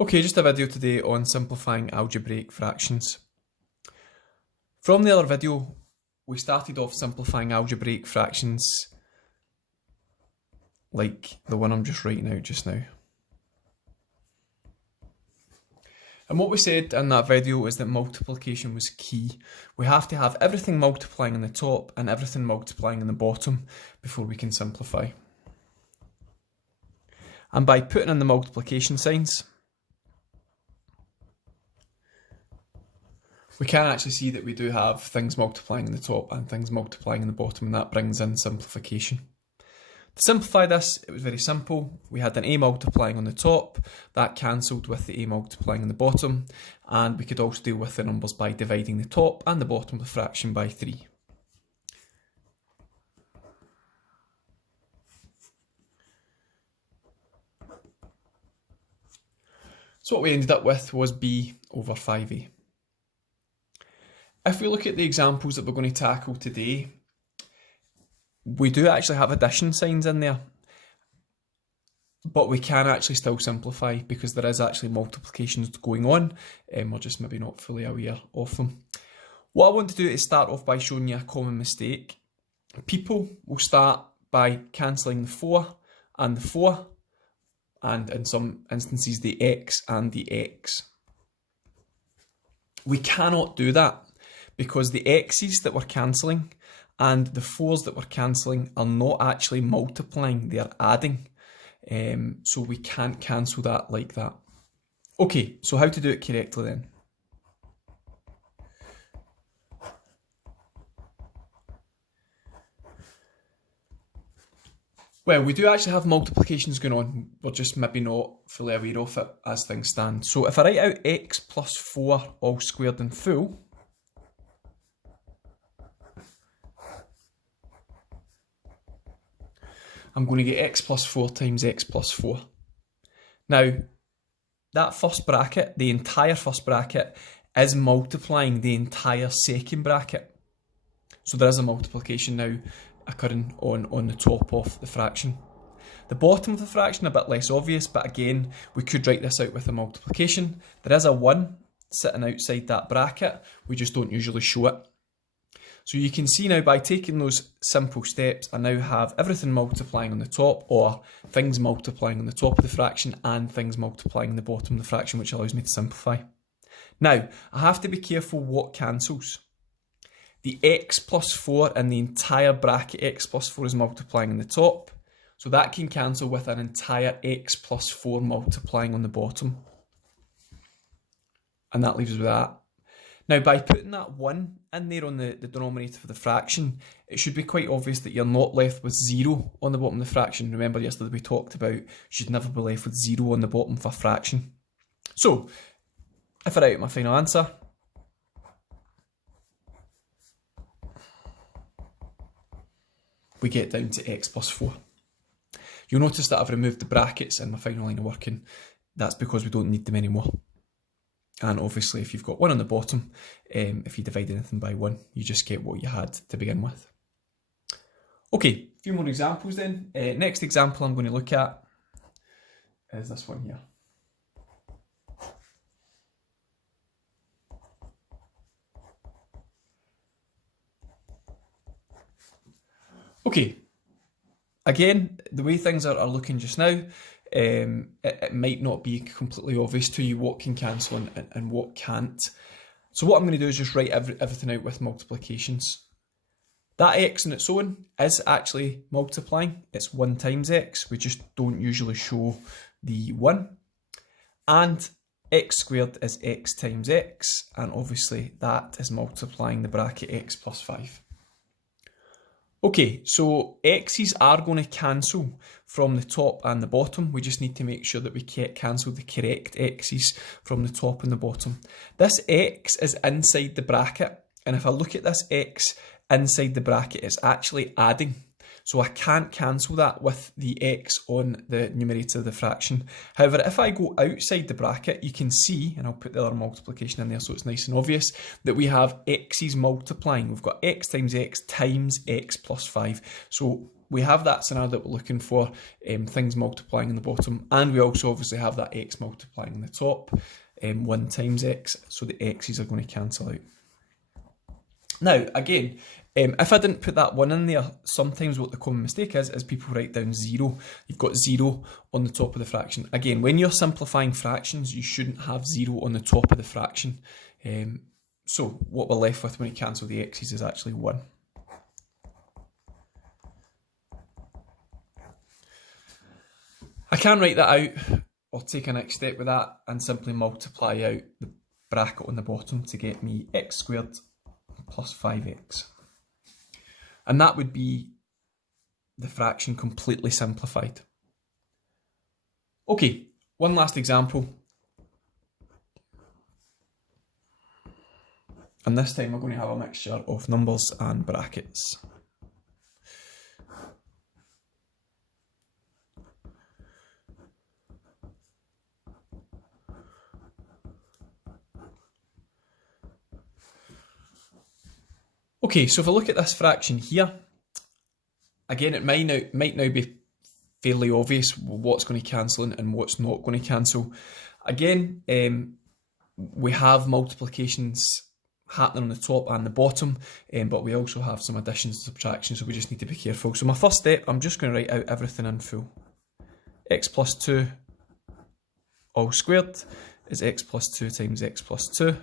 Okay, just a video today on simplifying algebraic fractions. From the other video, we started off simplifying algebraic fractions like the one I'm just writing out just now. And what we said in that video is that multiplication was key. We have to have everything multiplying on the top and everything multiplying on the bottom before we can simplify. And by putting in the multiplication signs, we can actually see that we do have things multiplying on the top and things multiplying on the bottom, and that brings in simplification. To simplify this, it was very simple. We had an a multiplying on the top, that cancelled with the a multiplying on the bottom, and we could also deal with the numbers by dividing the top and the bottom of the fraction by 3. So what we ended up with was b over 5a. If we look at the examples that we're going to tackle today, we do actually have addition signs in there, but we can actually still simplify because there is actually multiplications going on, and we're just maybe not fully aware of them. What I want to do is start off by showing you a common mistake. People will start by cancelling the 4 and the 4, and in some instances the x and the x. We cannot do that, because the x's that we're cancelling and the 4's that we're cancelling are not actually multiplying, they're adding. So we can't cancel that like that. Okay, so how to do it correctly then? Well, we do actually have multiplications going on, we're just maybe not fully aware of it as things stand. So if I write out x plus 4 all squared in full, I'm going to get x plus 4 times x plus 4. Now, that first bracket, the entire first bracket, is multiplying the entire second bracket. So there is a multiplication now occurring on the top of the fraction. The bottom of the fraction, a bit less obvious, but again, we could write this out with a multiplication. There is a 1 sitting outside that bracket, we just don't usually show it. So you can see now by taking those simple steps, I now have everything multiplying on the top, or things multiplying on the top of the fraction and things multiplying on the bottom of the fraction, which allows me to simplify. Now, I have to be careful what cancels. The x plus 4 and the entire bracket x plus 4 is multiplying on the top, so that can cancel with an entire x plus 4 multiplying on the bottom. And that leaves us with that. Now, by putting that 1 in there on the denominator for the fraction, it should be quite obvious that you're not left with 0 on the bottom of the fraction. Remember yesterday we talked about you should never be left with 0 on the bottom of a fraction. So, if I write out my final answer, we get down to x plus 4. You'll notice that I've removed the brackets in my final line of working. That's because we don't need them anymore. And obviously, if you've got 1 on the bottom, if you divide anything by 1, you just get what you had to begin with. Okay, a few more examples then. Next example I'm going to look at is this one here. Okay, again, the way things are looking just now, it might not be completely obvious to you what can cancel and what can't. So what I'm going to do is just write everything out with multiplications. That x on its own is actually multiplying. It's 1 times x. We just don't usually show the 1. And x squared is x times x. And obviously that is multiplying the bracket x plus 5. Okay, so x's are going to cancel from the top and the bottom. We just need to make sure that we cancel the correct x's from the top and the bottom. This x is inside the bracket, and if I look at this x inside the bracket, it's actually adding. So I can't cancel that with the x on the numerator of the fraction. However, if I go outside the bracket, you can see, and I'll put the other multiplication in there so it's nice and obvious, that we have x's multiplying. We've got x times x plus 5. So we have that scenario that we're looking for, things multiplying in the bottom, and we also obviously have that x multiplying in the top, 1 times x, so the x's are going to cancel out. Now, again, if I didn't put that 1 in there, sometimes what the common mistake is people write down 0. You've got 0 on the top of the fraction. Again, when you're simplifying fractions, you shouldn't have 0 on the top of the fraction. So what we're left with when we cancel the x's is actually 1. I can write that out, or take a next step with that, and simply multiply out the bracket on the bottom to get me x squared plus 5x. And that would be the fraction completely simplified. Okay, one last example. And this time we're going to have a mixture of numbers and brackets. Okay, so if I look at this fraction here, again, it might now be fairly obvious what's going to cancel and what's not going to cancel. Again, we have multiplications happening on the top and the bottom, but we also have some additions and subtractions, so we just need to be careful. So my first step, I'm just going to write out everything in full. X plus 2 all squared is x plus 2 times x plus 2.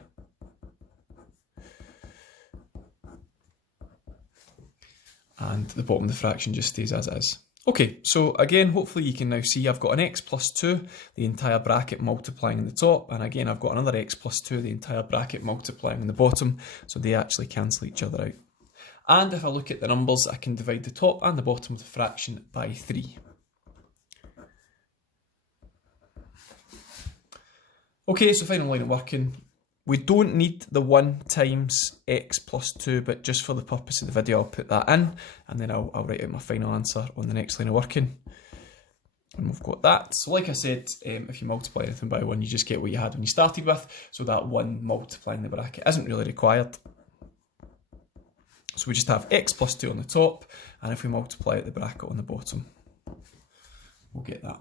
And the bottom of the fraction just stays as is. Okay, so again, hopefully you can now see I've got an x plus 2, the entire bracket multiplying in the top, and again I've got another x plus 2, the entire bracket multiplying in the bottom, so they actually cancel each other out. And if I look at the numbers, I can divide the top and the bottom of the fraction by 3. Okay, so final line of working. We don't need the 1 times x plus 2, but just for the purpose of the video, I'll put that in, and then I'll write out my final answer on the next line of working. And we've got that. So like I said, if you multiply anything by 1, you just get what you had when you started with, so that 1 multiplying the bracket isn't really required. So we just have x plus 2 on the top, and if we multiply out the bracket on the bottom, we'll get that.